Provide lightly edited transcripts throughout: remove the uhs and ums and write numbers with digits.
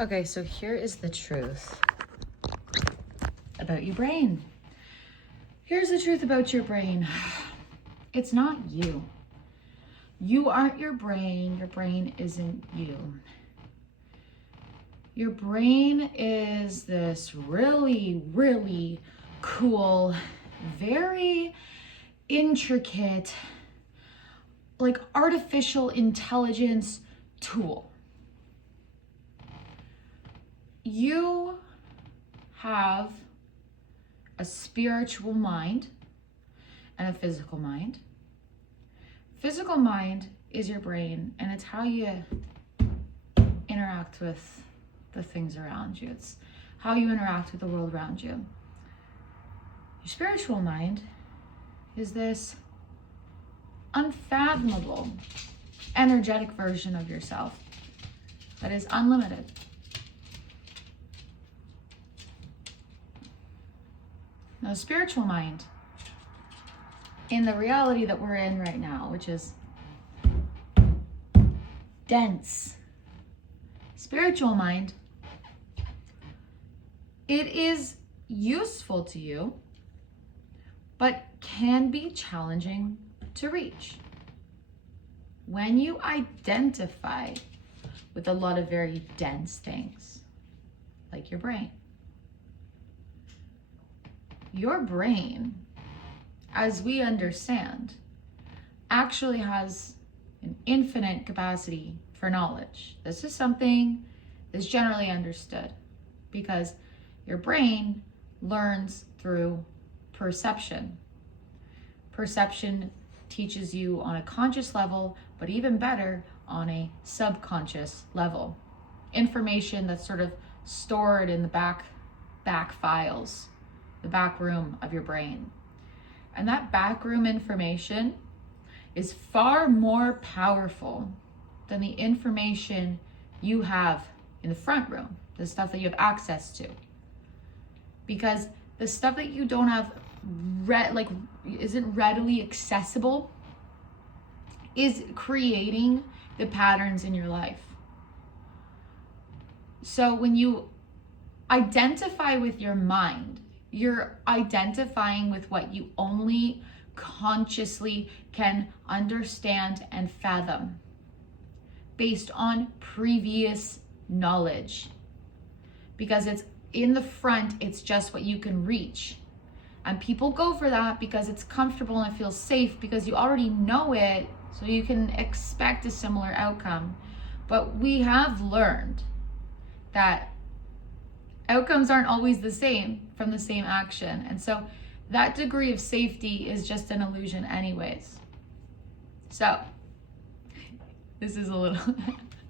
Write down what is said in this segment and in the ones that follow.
Okay, so here is the truth about your brain. Here's the truth about your brain. It's not you. You aren't your brain. Your brain isn't you. Your brain is this really, really cool, very intricate, like artificial intelligence tool. You have a spiritual mind and a physical mind. Physical mind is your brain, and it's how you interact with the things around you. It's how you interact with the world around you. Your spiritual mind is this unfathomable, energetic version of yourself that is unlimited. Now, the spiritual mind, in the reality that we're in right now, which is dense, spiritual mind, it is useful to you, but can be challenging to reach. When you identify with a lot of very dense things, like your brain, as we understand, actually has an infinite capacity for knowledge. This is something that's generally understood because your brain learns through perception. Perception teaches you on a conscious level, but even better, on a subconscious level. Information that's sort of stored in the back files, the back room of your brain. And that backroom information is far more powerful than the information you have in the front room, the stuff that you have access to. Because the stuff that you don't have, isn't readily accessible, is creating the patterns in your life. So when you identify with your mind, you're identifying with what you only consciously can understand and fathom based on previous knowledge. Because it's in the front, it's just what you can reach. And people go for that because it's comfortable and it feels safe because you already know it, so you can expect a similar outcome. But we have learned that outcomes aren't always the same from the same action. And so that degree of safety is just an illusion anyways. So this is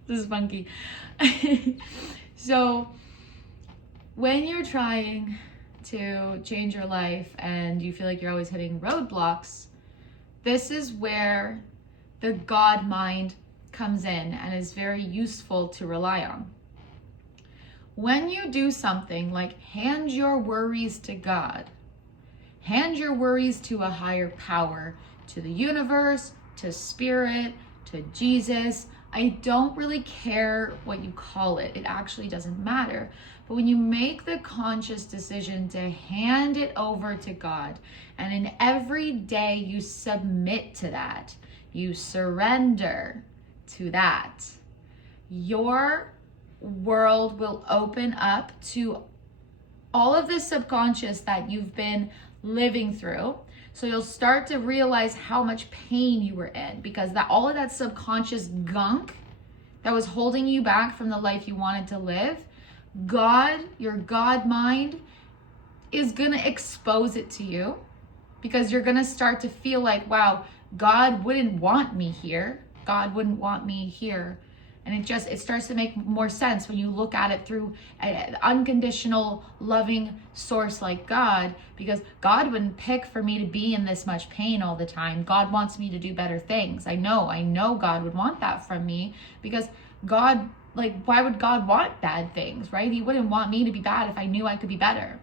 this is funky. So when you're trying to change your life and you feel like you're always hitting roadblocks, this is where the God mind comes in and is very useful to rely on. When you do something like hand your worries to God, hand your worries to a higher power, to the universe, to spirit, to Jesus, I don't really care what you call it. It actually doesn't matter. But when you make the conscious decision to hand it over to God, and in every day you submit to that, you surrender to that, your world will open up to all of the subconscious that you've been living through. So you'll start to realize how much pain you were in, because all of that subconscious gunk that was holding you back from the life you wanted to live, God, your God mind, is going to expose it to you, because you're going to start to feel like, wow, God wouldn't want me here. God wouldn't want me here. And it starts to make more sense when you look at it through an unconditional, loving source like God, because God wouldn't pick for me to be in this much pain all the time. God wants me to do better things. I know God would want that from me, because God, why would God want bad things, right? He wouldn't want me to be bad if I knew I could be better.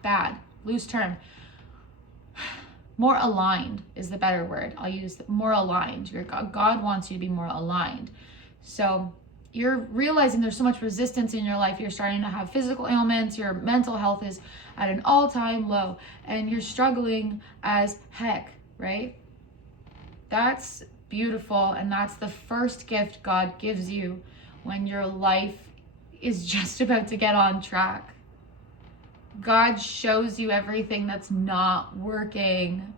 Bad, loose term. More aligned is the better word. I'll use more aligned. God wants you to be more aligned. So you're realizing there's so much resistance in your life. You're starting to have physical ailments. Your mental health is at an all-time low, and you're struggling as heck, right? That's beautiful, and that's the first gift God gives you when your life is just about to get on track. God shows you everything that's not working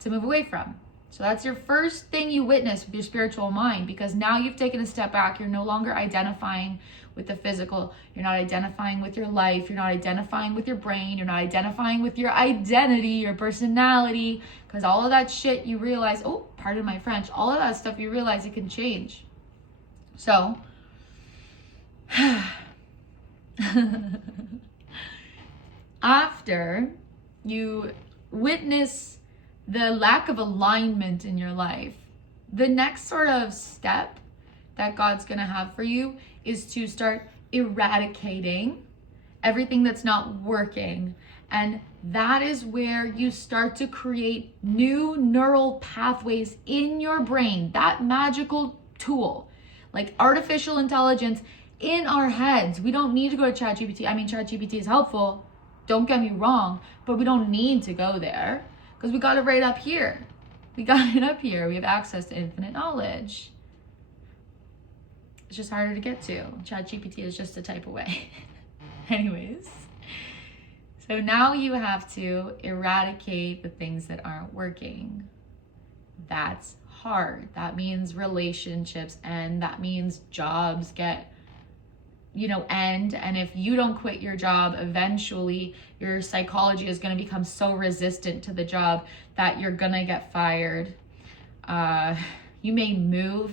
to move away from. So that's your first thing you witness with your spiritual mind, because now you've taken a step back. You're no longer identifying with the physical. You're not identifying with your life. You're not identifying with your brain. You're not identifying with your identity, your personality, because all of that shit you realize, oh, pardon my French, all of that stuff you realize it can change. So, after you witness the lack of alignment in your life, the next sort of step that God's going to have for you is to start eradicating everything that's not working. And that is where you start to create new neural pathways in your brain, that magical tool, like artificial intelligence in our heads. We don't need to go to ChatGPT. I mean, ChatGPT is helpful, don't get me wrong, but we don't need to go there, because we got it right up here. We got it up here. We have access to infinite knowledge. It's just harder to get to. ChatGPT is just a type away. Anyways, so now you have to eradicate the things that aren't working. That's hard. That means relationships end. That means jobs get, end. And if you don't quit your job, eventually your psychology is going to become so resistant to the job that you're going to get fired. You may move.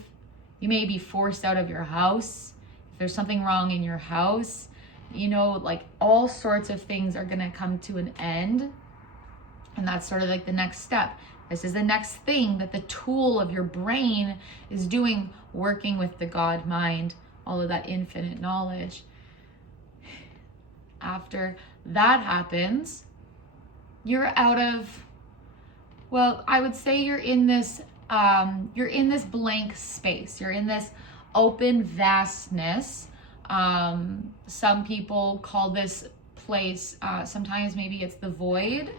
You may be forced out of your house. If there's something wrong in your house, like all sorts of things are going to come to an end. And that's sort of like the next step. This is the next thing that the tool of your brain is doing, working with the God mind, all of that infinite knowledge. After that happens, you're out of, I would say you're in this blank space. You're in this open vastness. Some people call this place, sometimes maybe it's the void.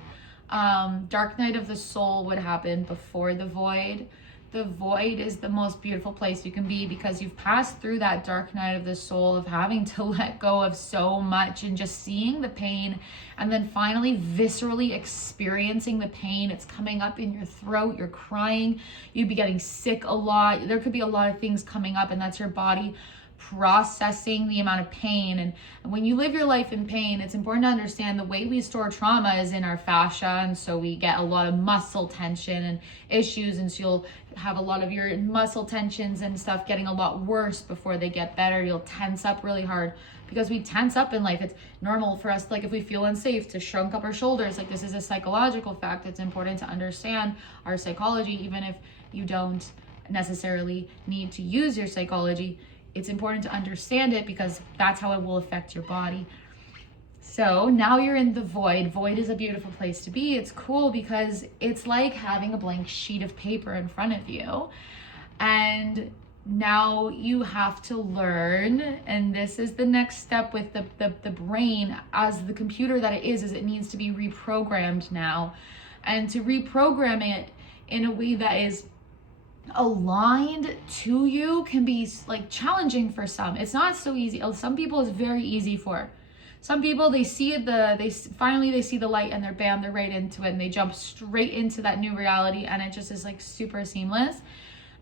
Dark night of the soul would happen before the void. The void is the most beautiful place you can be, because you've passed through that dark night of the soul of having to let go of so much and just seeing the pain, and then finally viscerally experiencing the pain. It's coming up in your throat, you're crying, you'd be getting sick a lot. There could be a lot of things coming up, and that's your body processing the amount of pain. And when you live your life in pain, it's important to understand the way we store trauma is in our fascia, and so we get a lot of muscle tension and issues, and so you'll have a lot of your muscle tensions and stuff getting a lot worse before they get better. You'll tense up really hard, because we tense up in life. It's normal for us, like if we feel unsafe, to shrunk up our shoulders. Like, this is a psychological fact. It's important to understand our psychology, even if you don't necessarily need to use your psychology. It's important to understand it, because that's how it will affect your body. So now you're in the void. Void is a beautiful place to be. It's cool because it's like having a blank sheet of paper in front of you. And now you have to learn, and this is the next step with the brain as the computer that it is it needs to be reprogrammed now. And to reprogram it in a way that is aligned to you can be like challenging for some. It's not so easy. Some people it's very easy for. Some people, they see they see the light, and they're right into it, and they jump straight into that new reality, and it just is like super seamless.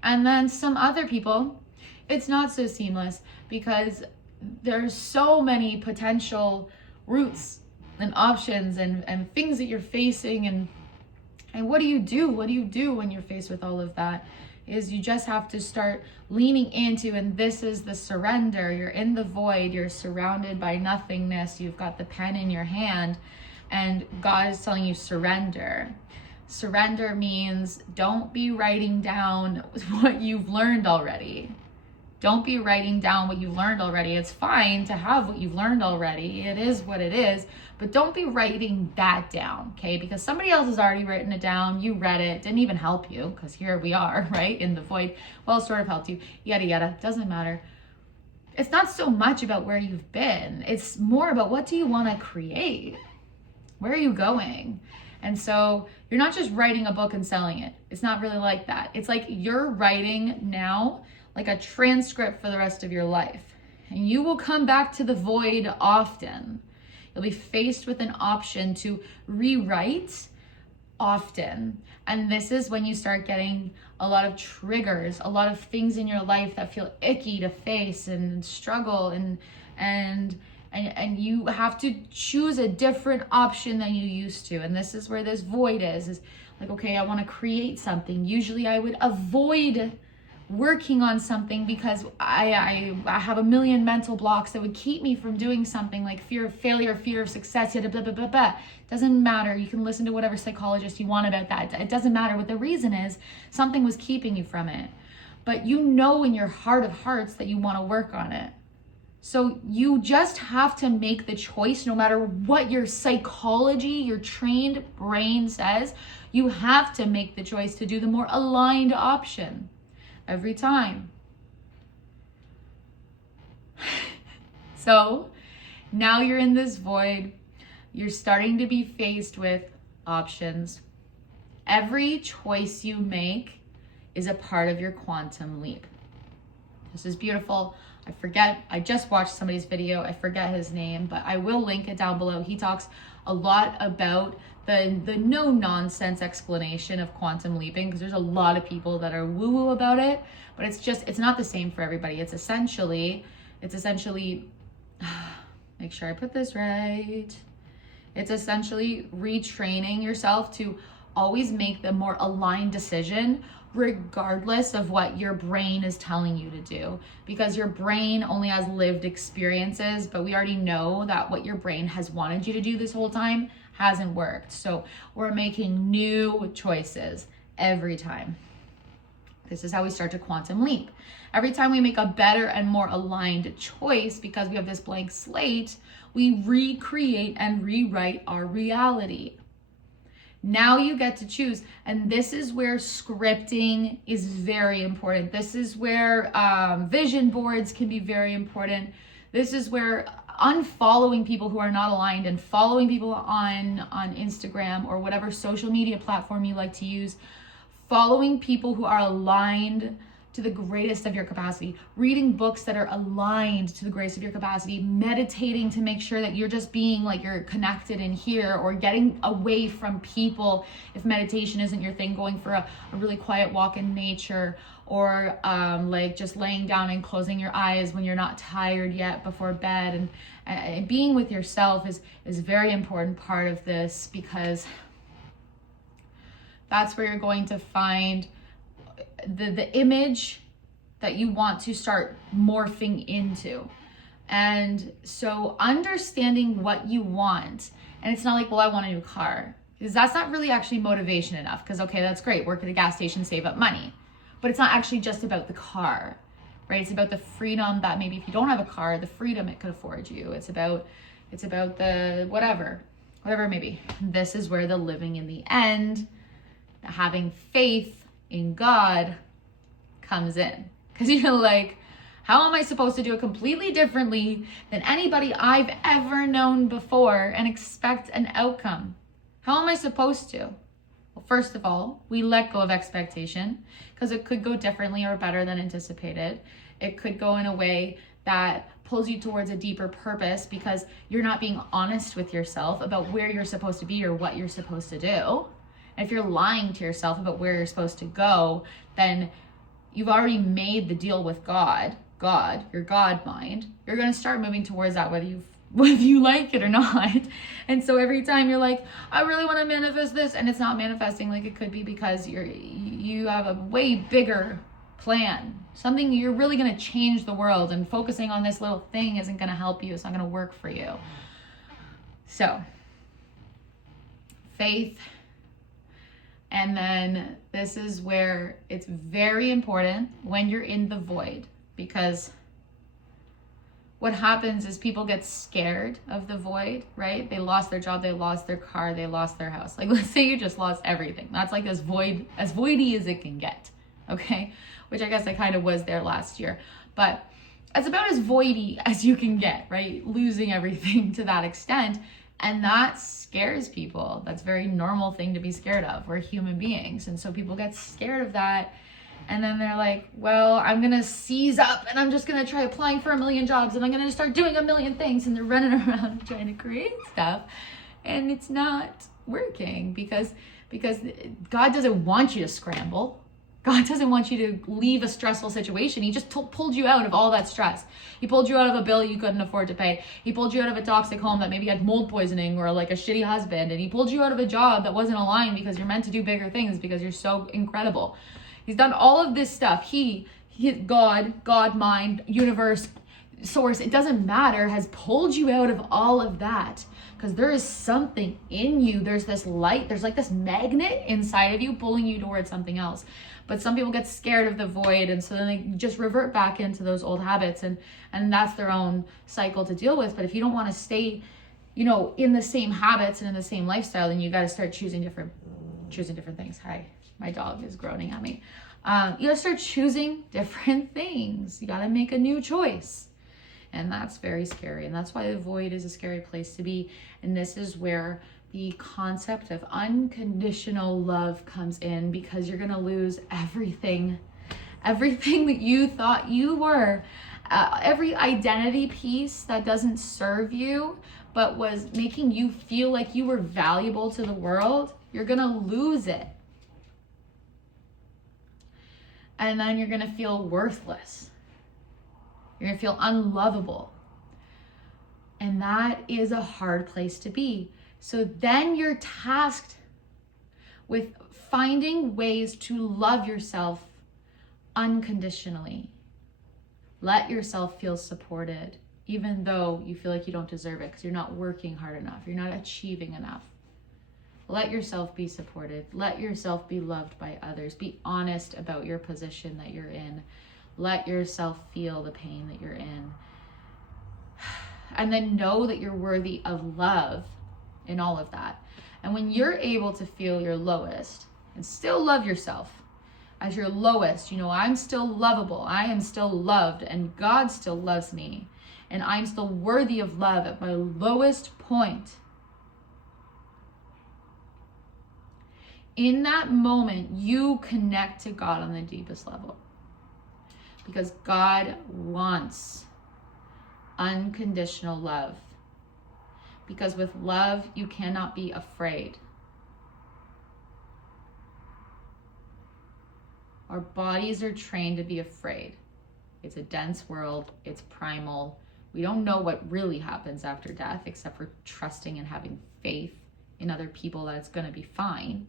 And then some other people, it's not so seamless, because there's so many potential routes and options and things that you're facing, and what do you do? What do you do when you're faced with all of that? Is you just have to start leaning into, and this is the surrender. You're in the void, you're surrounded by nothingness, you've got the pen in your hand, and God is telling you surrender. Surrender means don't be writing down what you've learned already. Don't be writing down what you've learned already. It's fine to have what you've learned already. It is what it is. But don't be writing that down, okay? Because somebody else has already written it down. You read it. Didn't even help you, because here we are, right? In the void. Well, it sort of helped you. Yada, yada. Doesn't matter. it's not so much about where you've been. It's more about what do you want to create? Where are you going? And so you're not just writing a book and selling it. It's not really like that. It's like you're writing now like a transcript for the rest of your life. And you will come back to the void often. You'll be faced with an option to rewrite often. And this is when you start getting a lot of triggers, a lot of things in your life that feel icky to face and struggle, and you have to choose a different option than you used to. And this is where this void is like, okay, I want to create something. Usually I would avoid working on something because I have a million mental blocks that would keep me from doing something, like fear of failure, fear of success, blah, blah, blah, blah. Doesn't matter. You can listen to whatever psychologist you want about that. It doesn't matter what the reason is. Something was keeping you from it. But you know in your heart of hearts that you want to work on it. So you just have to make the choice, no matter what your psychology, your trained brain says, you have to make the choice to do the more aligned option. Every time. So now you're in this void. You're starting to be faced with options. Every choice you make is a part of your quantum leap. This is beautiful. I just watched somebody's video. I forget his name, but I will link it down below. He talks a lot about the no nonsense explanation of quantum leaping, because there's a lot of people that are woo woo about it, but it's not the same for everybody. It's essentially make sure I put this right. It's essentially retraining yourself to always make the more aligned decision regardless of what your brain is telling you to do, because your brain only has lived experiences, but we already know that what your brain has wanted you to do this whole time hasn't worked. So we're making new choices every time. This is how we start to quantum leap. Every time we make a better and more aligned choice, because we have this blank slate, we recreate and rewrite our reality. Now you get to choose. And this is where scripting is very important. This is where vision boards can be very important. This is where unfollowing people who are not aligned and following people on Instagram or whatever social media platform you like to use, following people who are aligned to the greatest of your capacity, reading books that are aligned to the greatest of your capacity, meditating to make sure that you're just being like you're connected in here, or getting away from people if meditation isn't your thing, going for a really quiet walk in nature, or like just laying down and closing your eyes when you're not tired yet before bed. And being with yourself is a very important part of this, because that's where you're going to find the image that you want to start morphing into. And so understanding what you want, and it's not like, well, I want a new car, because that's not really actually motivation enough. Because okay, that's great, work at a gas station, save up money, but it's not actually just about the car, right? It's about the freedom that maybe if you don't have a car, the freedom it could afford you. It's about the whatever it may be. This is where the living in the end, having faith in God comes in, because you're like, how am I supposed to do it completely differently than anybody I've ever known before and expect an outcome? How am I supposed to? Well, first of all, we let go of expectation, because it could go differently or better than anticipated. It could go in a way that pulls you towards a deeper purpose, because you're not being honest with yourself about where you're supposed to be or what you're supposed to do. And if you're lying to yourself about where you're supposed to go, then you've already made the deal with God, your God mind. You're going to start moving towards that whether you like it or not. And so every time you're like, I really want to manifest this, and it's not manifesting like it could be, because you have a way bigger plan. Something you're really going to change the world, and focusing on this little thing isn't going to help you. It's not going to work for you. So, faith. And then this is where it's very important when you're in the void, because what happens is people get scared of the void, right? They lost their job, they lost their car, they lost their house. Like, let's say you just lost everything. That's like as voidy as it can get, okay? Which I guess I kind of was there last year. But it's about as voidy as you can get, right? Losing everything to that extent. And that scares people. That's a very normal thing to be scared of. We're human beings. And so people get scared of that. And then they're like, well, I'm going to seize up and I'm just going to try applying for 1 million jobs and I'm going to start doing 1 million things. And they're running around trying to create stuff. And it's not working because God doesn't want you to scramble. God doesn't want you to leave a stressful situation. He just pulled you out of all that stress. He pulled you out of a bill you couldn't afford to pay. He pulled you out of a toxic home that maybe had mold poisoning or like a shitty husband. And he pulled you out of a job that wasn't aligned because you're meant to do bigger things because you're so incredible. He's done all of this stuff. He God, mind, universe, source, it doesn't matter, has pulled you out of all of that. Because there is something in you. There's this light. There's like this magnet inside of you pulling you towards something else. But some people get scared of the void. And so then they just revert back into those old habits. And that's their own cycle to deal with. But if you don't want to stay, in the same habits and in the same lifestyle, then you got to start choosing different things. Hi, my dog is groaning at me. You got to start choosing different things. You got to make a new choice. And that's very scary. And that's why the void is a scary place to be. And this is where the concept of unconditional love comes in, because you're going to lose everything that you thought you were. Every identity piece that doesn't serve you, but was making you feel like you were valuable to the world, you're going to lose it. And then you're going to feel worthless. You're going to feel unlovable. And that is a hard place to be. So then you're tasked with finding ways to love yourself unconditionally. Let yourself feel supported, even though you feel like you don't deserve it because you're not working hard enough. You're not achieving enough. Let yourself be supported. Let yourself be loved by others. Be honest about your position that you're in. Let yourself feel the pain that you're in. And then know that you're worthy of love in all of that. And when you're able to feel your lowest and still love yourself as your lowest, I'm still lovable. I am still loved and God still loves me. And I'm still worthy of love at my lowest point. In that moment, you connect to God on the deepest level. Because God wants unconditional love. Because with love, you cannot be afraid. Our bodies are trained to be afraid. It's a dense world. It's primal. We don't know what really happens after death, except for trusting and having faith in other people that it's going to be fine.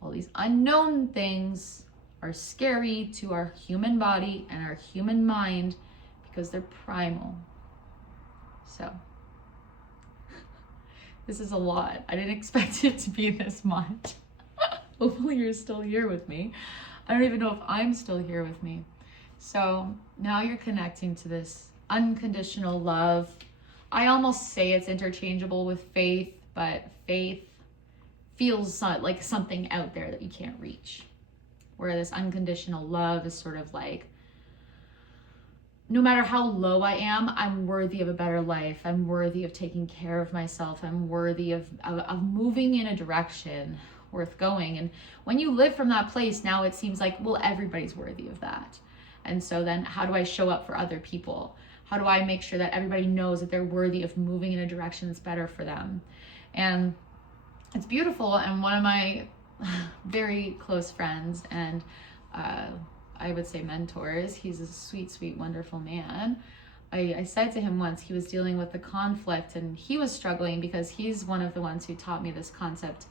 All these unknown things are scary to our human body and our human mind because they're primal. So, this is a lot. I didn't expect it to be this much. Hopefully you're still here with me. I don't even know if I'm still here with me. So now you're connecting to this unconditional love. I almost say it's interchangeable with faith, but faith feels like something out there that you can't reach. Where this unconditional love is sort of like, no matter how low I am, I'm worthy of a better life. I'm worthy of taking care of myself. I'm worthy of moving in a direction worth going. And when you live from that place, now it seems like, well, everybody's worthy of that. And so then how do I show up for other people? How do I make sure that everybody knows that they're worthy of moving in a direction that's better for them? And it's beautiful. And one of my very close friends and I would say mentors, he's a sweet, sweet, wonderful man. I said to him once, he was dealing with the conflict and he was struggling because he's one of the ones who taught me this concept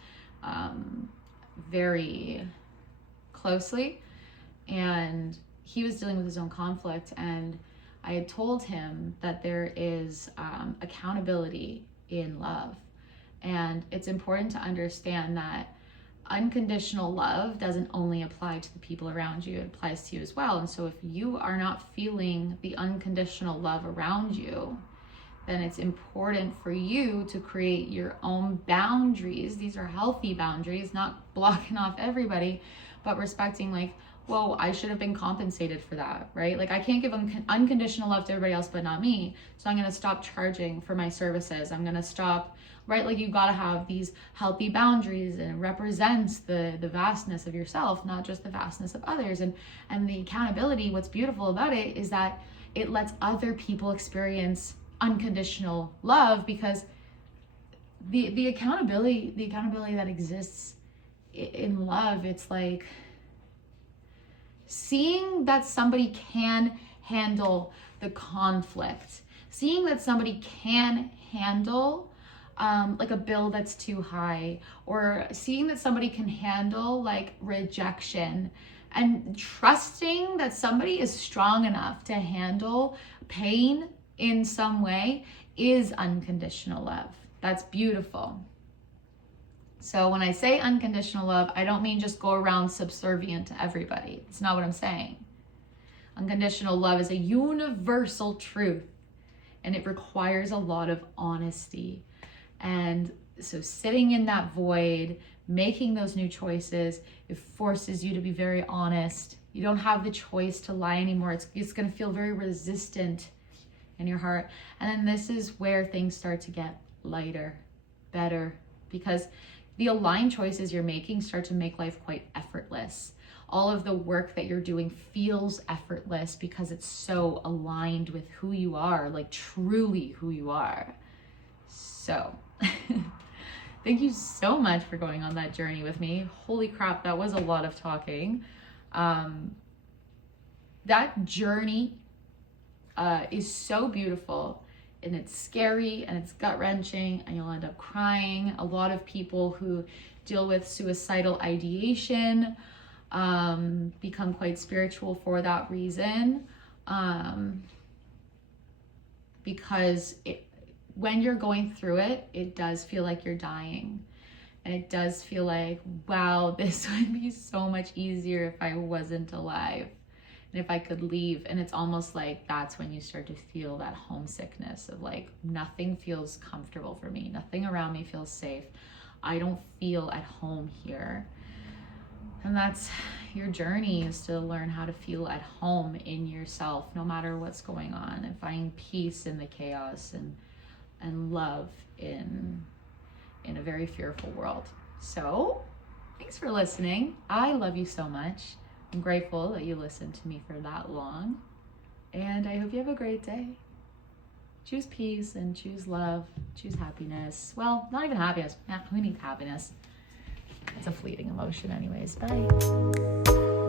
very closely. And he was dealing with his own conflict, and I had told him that there is accountability in love. And it's important to understand that unconditional love doesn't only apply to the people around you, it applies to you as well. And so if you are not feeling the unconditional love around you, then it's important for you to create your own boundaries. These are healthy boundaries, not blocking off everybody, but respecting like well, I should have been compensated for that, right? Like I can't give unconditional love to everybody else but not me. So I'm going to stop charging for my services. I'm going to stop, right? Like you got to have these healthy boundaries, and it represents the vastness of yourself, not just the vastness of others. And the accountability, what's beautiful about it is that it lets other people experience unconditional love, because the accountability that exists in love, it's like seeing that somebody can handle the conflict, seeing that somebody can handle like a bill that's too high, or seeing that somebody can handle like rejection, and trusting that somebody is strong enough to handle pain in some way is unconditional love. That's beautiful. So when I say unconditional love, I don't mean just go around subservient to everybody. It's not what I'm saying. Unconditional love is a universal truth, and it requires a lot of honesty. And so sitting in that void, making those new choices, it forces you to be very honest. You don't have the choice to lie anymore. It's going to feel very resistant in your heart. And then this is where things start to get lighter, better, because the aligned choices you're making start to make life quite effortless. All of the work that you're doing feels effortless because it's so aligned with who you are, like truly who you are. So thank you so much for going on that journey with me. Holy crap, that was a lot of talking. That journey is so beautiful. And it's scary and it's gut-wrenching, and you'll end up crying. A lot of people who deal with suicidal ideation become quite spiritual for that reason, because when you're going through it, it does feel like you're dying. And it does feel like, wow, this would be so much easier if I wasn't alive. And if I could leave. And it's almost like that's when you start to feel that homesickness of like, nothing feels comfortable for me. Nothing around me feels safe. I don't feel at home here. And that's your journey, is to learn how to feel at home in yourself, no matter what's going on, and find peace in the chaos, and love in a very fearful world. So thanks for listening. I love you so much. I'm grateful that you listened to me for that long, and I hope you have a great day. Choose peace and choose love, choose happiness. Well, not even happiness. Who needs happiness? It's a fleeting emotion anyways. Bye.